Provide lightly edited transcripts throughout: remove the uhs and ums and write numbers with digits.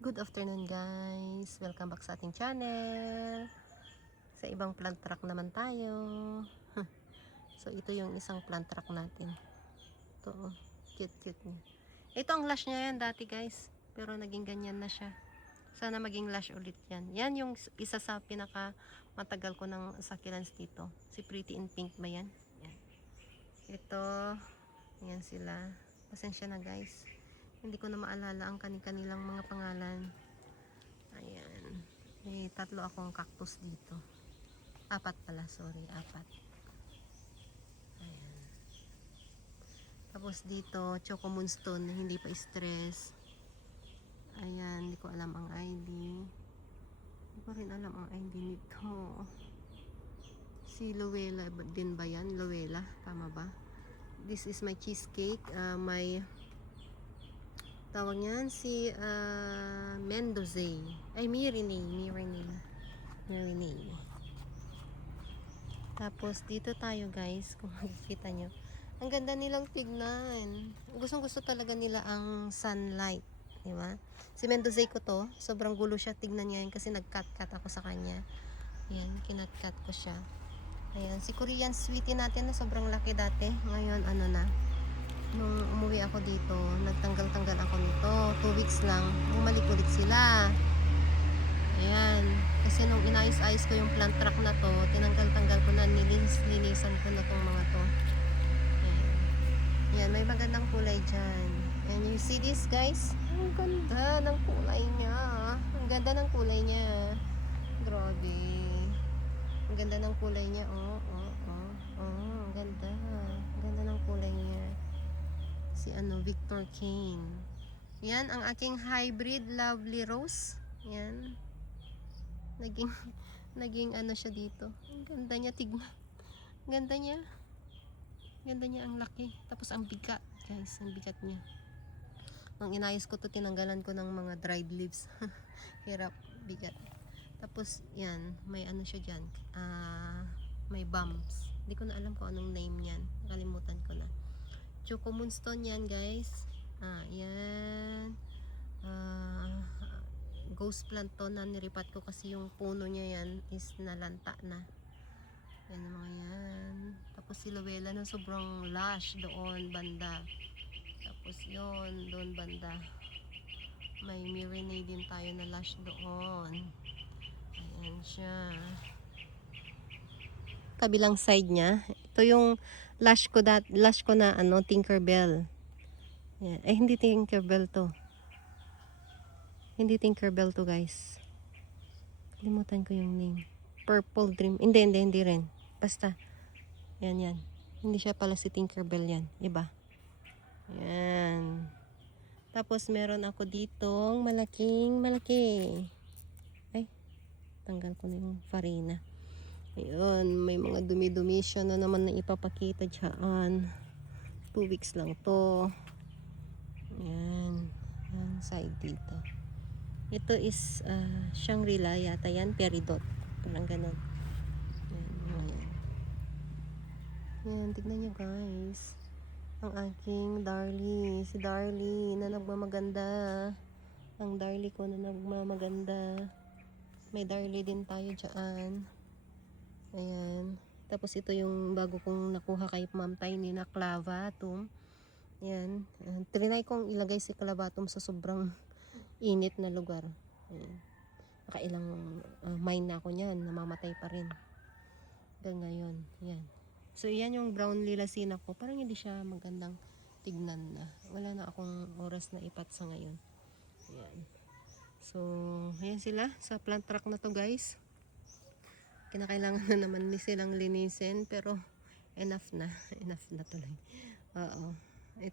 Good afternoon guys, welcome back sa ating channel. Sa ibang plant truck naman tayo. So ito yung isang plant truck natin. Ito oh, cute niya. Ito ang lash niya yan dati guys, pero naging ganyan na siya. Sana maging lash ulit yan. Yan yung isa sa pinaka matagal ko ng succulents dito. Si Pretty in Pink ba yan? Yan. Ito, yan sila. Pasensya na guys, hindi ko na maalala ang kanilang mga pangalan. Ayan. May tatlo akong cactus dito. Apat pala, sorry. Apat. Ayan. Tapos dito, Choco Moonstone na hindi pa stress. Ayan, hindi ko alam ang ID. Hindi ko rin alam ang ID nito. Si Luella din ba yan? Luella, tama ba? This is my cheesecake. My tawag niyan si Mendoza. Ay, Mirinay. Tapos dito tayo guys, kung makikita nyo. Ang ganda nilang tignan. Gustong-gusto talaga nila ang sunlight. Diba? Si Mendoza ko to, sobrang gulo siya. Tignan niya yun kasi nag-cut ako sa kanya. Yan, kinat-cut ko siya. Ayan, si Korean sweetie natin na sobrang laki dati. Ngayon, ano na. Nung umuwi ako dito, nagtanggal-tanggal ako nito. 2 weeks lang, bumalik ulit sila. Ayan. Kasi nung inayos-ayos ko yung plant truck na to, tinanggal-tanggal ko na, nilinisan ko na tong mga to. Ayan. Ayan, may magandang kulay dyan. And you see this guys? Ang ganda ng kulay niya. Ang ganda ng kulay niya. Grabe. Ang ganda ng kulay niya. Ang ganda. Ang ganda ng kulay niya. Si Victor Kane. Yan ang aking hybrid lovely rose. Yan. Naging ano siya dito. Ang ganda niya, tignan. Ang ganda niya. Ganda niya, ang laki. Tapos ang bigat, guys. Ang bigat niya. Nung inayos ko to, tinanggalan ko ng mga dried leaves. Hirap, bigat. Tapos, yan. May ano siya dyan. May bumps. Hindi ko na alam kung anong name niyan. Nakalimutan ko na. Choco Moonstone yan guys. Yan. Ghost plant to na niripat ko kasi yung puno niya yan is nalanta na. Yan mga yan. Tapos si Luella na sobrang lush doon banda. Tapos yon doon banda. May Mirinay din tayo na lush doon. Ayan siya. Kabilang side niya. Ito yung lash ko na Tinkerbell. Yan. Ay, hindi Tinkerbell to. Hindi Tinkerbell to, guys. Kalimutan ko yung name. Purple Dream. Hindi rin. Basta. Yan. Hindi siya pala si Tinkerbell yan. Iba. Yan. Tapos meron ako ditong malaki. Ay, tanggal ko na yung farina. Ayun, may mga dumi-dumi siya na naman na ipapakita dyan. 2 weeks lang to. Ayan. Ayan, side dito. Ito is Shangri-La yata yan. Peridot. Parang ganun. Ayan. Ayan, tignan nyo guys. Ang aking Darlie. Si Darlie na nagmamaganda. Ang Darlie ko na nagmamaganda. May Darlie din tayo dyan. Ayan. Tapos ito yung bago kong nakuha kay Ma'am Tiny na clavatum. Ayan. Trinay kong ilagay si clavatum sa sobrang init na lugar. Ayan. Nakailang mine na ako niyan. Namamatay pa rin. Hanggang ngayon. Ayan. So yan yung brown lilacina ko. Parang hindi siya magandang tignan na. Wala na akong oras na ipat sa ngayon. Ayan. So ayan sila sa plant truck na to guys. Kinakailangan na naman silang linisin pero enough na tuloy. Oo.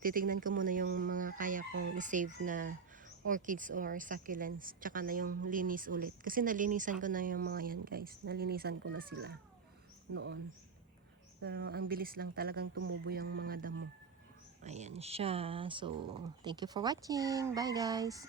Titignan ko muna yung mga kaya kong i-save na orchids or succulents, tsaka na yung linis ulit kasi nalinisan ko na yung mga yan guys. Nalinisan ko na sila noon, pero ang bilis lang talagang tumubo yung mga damo. Ayan siya. So thank you for watching. Bye guys.